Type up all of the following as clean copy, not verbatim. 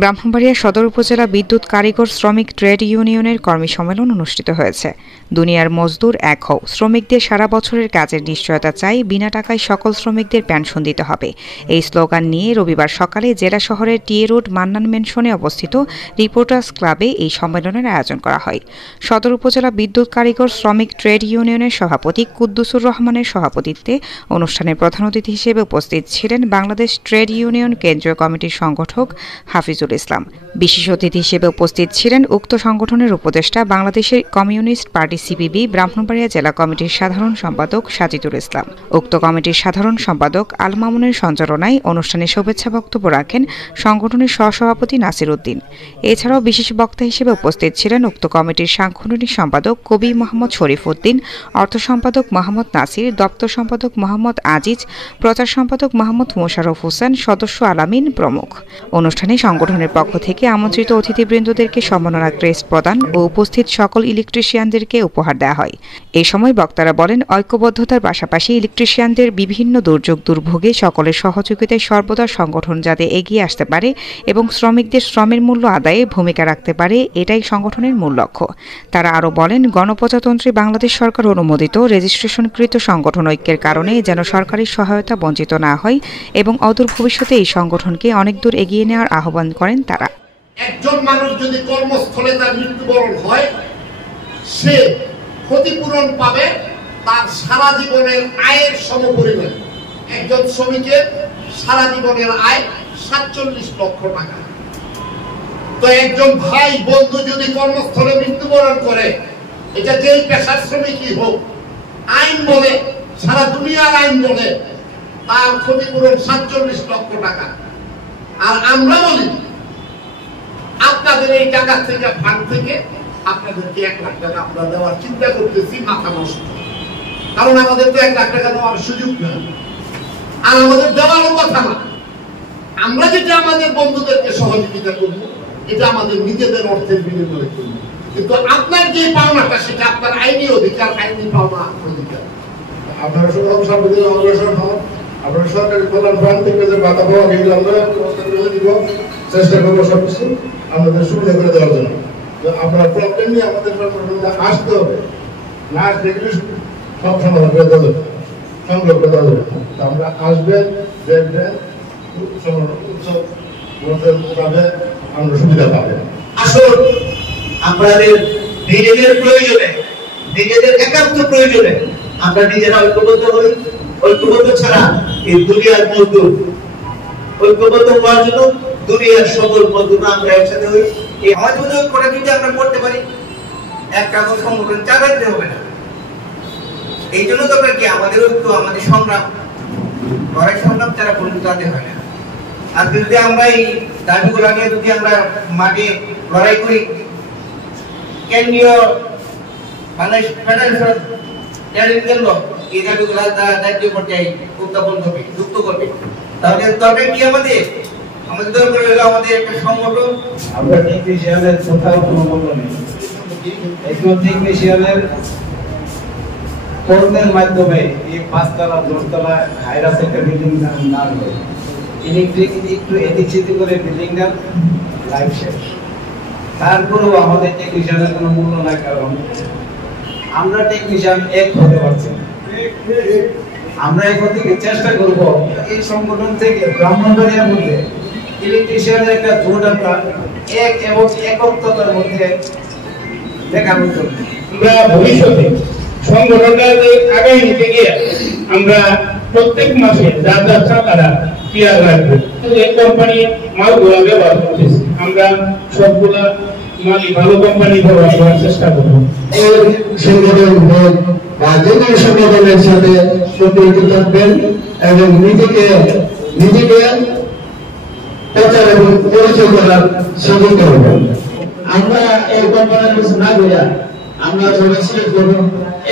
ব্রাহ্মণবাড়িয়া সদর উপজেলা বিদ্যুৎ কারিগর শ্রমিক ট্রেড ইউনিয়নের কর্মী সম্মেলন অনুষ্ঠিত হয়েছে। দুনিয়ার মজদুর এক হও, শ্রমিকদের সারা বছরের কাজের নিশ্চয়তা চাই, বিনা টাকায় সকল শ্রমিকদের পেনশন দিতে হবে। এই স্লোগান নিয়ে রবিবার সকালে জেলা শহরের টিএ রোড মান্নান মেনশনে অবস্থিত রিপোর্টার্স ক্লাবে এই সম্মেলনের আয়োজন করা হয়। সদর উপজেলা বিদ্যুৎ কারিগর শ্রমিক ট্রেড ইউনিয়নের সভাপতি কুদ্দুসুর রহমানের সভাপতিত্বে অনুষ্ঠানে প্রধান অতিথি হিসেবে উপস্থিত ছিলেন বাংলাদেশ ট্রেড ইউনিয়ন কেন্দ্রীয় কমিটির সংগঠক হাফিজুল ইসলাম। বিশেষ অতিথি হিসেবে উপস্থিত ছিলেন উক্ত সংগঠনের উপদেষ্টা বাংলাদেশের কমিউনিস্ট পার্টি সিপিবি ব্রাহ্মণবাড়িয়া জেলা কমিটির সাধারণ সম্পাদক সাজিদুল ইসলাম। উক্ত কমিটির সাধারণ সম্পাদক আল মামুনের সঞ্চালনায় অনুষ্ঠানে শুভেচ্ছা বক্তব্য রাখেন সংগঠনের সহসভাপতি নাসির উদ্দিন। এছাড়াও বিশেষ বক্তা হিসেবে উপস্থিত ছিলেন উক্ত কমিটির সাংগঠনিক সম্পাদক কবি মোহাম্মদ শরীফ উদ্দিন, অর্থ সম্পাদক মোহাম্মদ নাসির, দপ্তর সম্পাদক মোহাম্মদ আজিজ, প্রচার সম্পাদক মোহাম্মদ মোশাররফ হোসেন, সদস্য আলামিন প্রমুখ। অনুষ্ঠানে সংগঠনের পক্ষ থেকে আমন্ত্রিত অতিথিবৃন্দদেরকে সম্মাননা ক্রেস্ট প্রদান ও উপস্থিত সকল ইলেকট্রিশিয়ানদেরকে উপহার দেওয়া হয়। এ সময় বক্তারা বলেন, ঐক্যবদ্ধতার পাশাপাশি ইলেকট্রিশিয়ানদের বিভিন্ন দুর্যোগ দুর্ভোগে সকলের সহযোগিতায় সর্বদা সংগঠন যাতে এগিয়ে আসতে পারে এবং শ্রমিকদের শ্রমের মূল্য আদায়ে ভূমিকা রাখতে পারে, এটাই সংগঠনের মূল লক্ষ্য। তারা আরও বলেন, গণপ্রজাতন্ত্রী বাংলাদেশ সরকার অনুমোদিত রেজিস্ট্রেশনকৃত সংগঠন ঐক্যের কারণে যেন সরকারি সহায়তা বঞ্চিত না হয় এবং অদূর ভবিষ্যতে এই সংগঠনকে অনেক দূর এগিয়ে নেওয়ার আহ্বান করেন তারা। একজন মানুষ যদি কর্মস্থলে তার মৃত্যুবরণ হয়, সে ক্ষতিপূরণ পাবে তার সারা জীবনের আয়ের সমপরিমাণ। একজন শ্রমিকের সারা জীবনের আয় 47 লক্ষ টাকা। তো একজন ভাই বন্ধু যদি কর্মস্থলে মৃত্যুবরণ করে, এটা যেই পেশার শ্রমিকই হোক, আইন বলে, সারা দুনিয়ার আইন বলে, তার ক্ষতিপূরণ 47 লক্ষ টাকা। আর আমরা বলি আপনাদের এই টাকা থেকে ফান্ড থেকে আপনাদেরকে 1 লাখ টাকা আমরা দেওয়ার চিন্তা করতেছি, মাথা নষ্ট। কারণ আমাদের তো 1 লাখ টাকা দেওয়ার সুযোগ নেই, আর আমাদের দেওয়ারও কথা না। আমরা যেটা আমাদের বন্ধুদেরকে সহযোগিতা করবো, এটা আমাদের নিজেদের অর্থের বিনিময়ে করবো। কিন্তু আপনার যে পাওনাটা, সেটা আপনার আইনি অধিকার, আইনি পাওনা অধিকার। আপনারা সর্বদিন অগ্রসর হন। আপনারা সরকারি কল্যাণ ফান্ড থেকে যে ভাতা পাওয়া, এগুলো আমরা ব্যবস্থা করে দিব, চেষ্টা করবো সবকিছু আমাদের সুবিধা করে দেওয়ার জন্য। আপনার প্রবলেম নিয়ে আমাদের আসতে হবে, না আসলে সব সমাধান করে দেওয়া যাবে, সংগ্রহ করে দেওয়া যাবে। আমরা আসবেন, দেখবেন, আমরা সুবিধা পাবেন। আসল আপনাদের নিজেদের প্রয়োজনে, নিজেদের একান্ত প্রয়োজনে আমরা নিজেরা ঐক্যবদ্ধ হই। ঐক্যবদ্ধ ছাড়া এই দুনিয়ার মজদুর, ঐক্যবদ্ধ হওয়ার জন্য দুনিয়ার সকল মজদুর আমরা একসাথে হই। এই সহযোগিতা করে যদি আমরা করতে পারি, এক কাগজ সংগঠন চালাতে হবে না। এই জন্য তো কি আমাদের ঐক্য, আমাদের সংগ্রাম, লড়াই সংগ্রাম ছাড়া কোনো চালাতে হয় না। আর যদি আমরা এই দাবিগুলো নিয়ে যদি আমরা মাঠে লড়াই করি, কেন্দ্রীয় বাংলাদেশ ফেডারেশন কেন্দ্র এই দাবিগুলো জাতীয় পর্যায়ে উত্থাপন করবে, যুক্ত করবে। তাহলে দরকার কি আমাদের দরকার হলো আমাদের একটা সংগঠন। আমরা টেকনিশিয়ানের কোথাও কোনো মূল্য নেই। একজন টেকনিশিয়ানের কর্মের মাধ্যমে এই 5 তলা 10 তলা হাইরাস একটা বিল্ডিং না হয়, ইলেকট্রিক একটু এদিক সেদিক করে বিল্ডিংটা লাইফ শেষ। তারপরেও আমাদের টেকনিশিয়ানের কোনো মূল্য নাই, কারণ আমরা টেকনিশিয়ান এক হতে পারছি না। আমরা এখন থেকে চেষ্টা করব এই সংগঠন থেকে ব্রাহ্মণবাড়িয়ার মধ্যে ইলেকট্রিশিয়ানের একটা জোট আমরা এক এবং একত্রতার মধ্যে দেখানোর জন্য। আমরা ভবিষ্যতে সংগঠনটা আগামী নিতে গিয়ে আমরা প্রত্যেক মাসে যার যার টাকাটা ক্লিয়ার রাখবো। এই কোম্পানি মালগুলো ব্যবহার করতেছি, আমরা সবগুলা মালই ভালো কোম্পানি ব্যবহার করার চেষ্টা করবো। সংগঠন হোক বা যে কোনো সংগঠনের সাথে সম্পৃক্ত থাকবেন এবং নিজেকে প্রচার এবং পরিচয় করার সুযোগ করবেন। আমরা এই কোম্পানির কিছু না করিয়া আমরা সবাই সিলেক্ট করবো।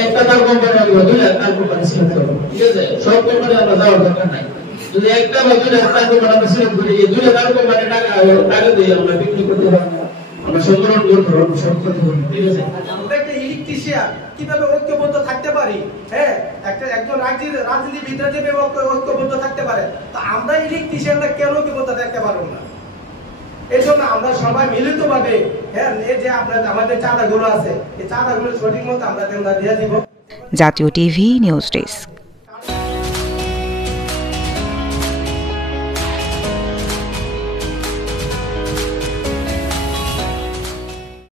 একটা তার কোম্পানি আমরা 2 লাখ তার কোম্পানি সিলেক্ট করবো, ঠিক আছে? সব কোম্পানি আমরা যাওয়ার দরকার নাই। যদি একটা বা 2 লাখ তার কোম্পানি আমরা সিলেক্ট করি, এই 2 লাখ তার কোম্পানি টাকা দিয়ে আমরা বিক্রি করতে পারবো, আমরা সংগ্রহ করতে পারবো, সব করতে পারবো, ঠিক আছে? আমরা একটা ইলেকট্রিশিয়ান কিভাবে ঐক্যবদ্ধ থাকতে পারি? হ্যাঁ, একজন রাজনীতিবিদরা যেভাবে ঐক্যবদ্ধ থাকতে পারে, তা আমরা ইলেকট্রিশিয়ানরা কেন ঐক্যবদ্ধ থাকতে পারবো না? এই জন্য আমরা সবাই মিলিতভাবে হ্যাঁ এই যে আমাদের চাঁদাগুলো আছে এই চাঁদাগুলো সঠিক মতো আমরা দিয়ে দিব। জাতীয় টিভি নিউজ ডেস্ক।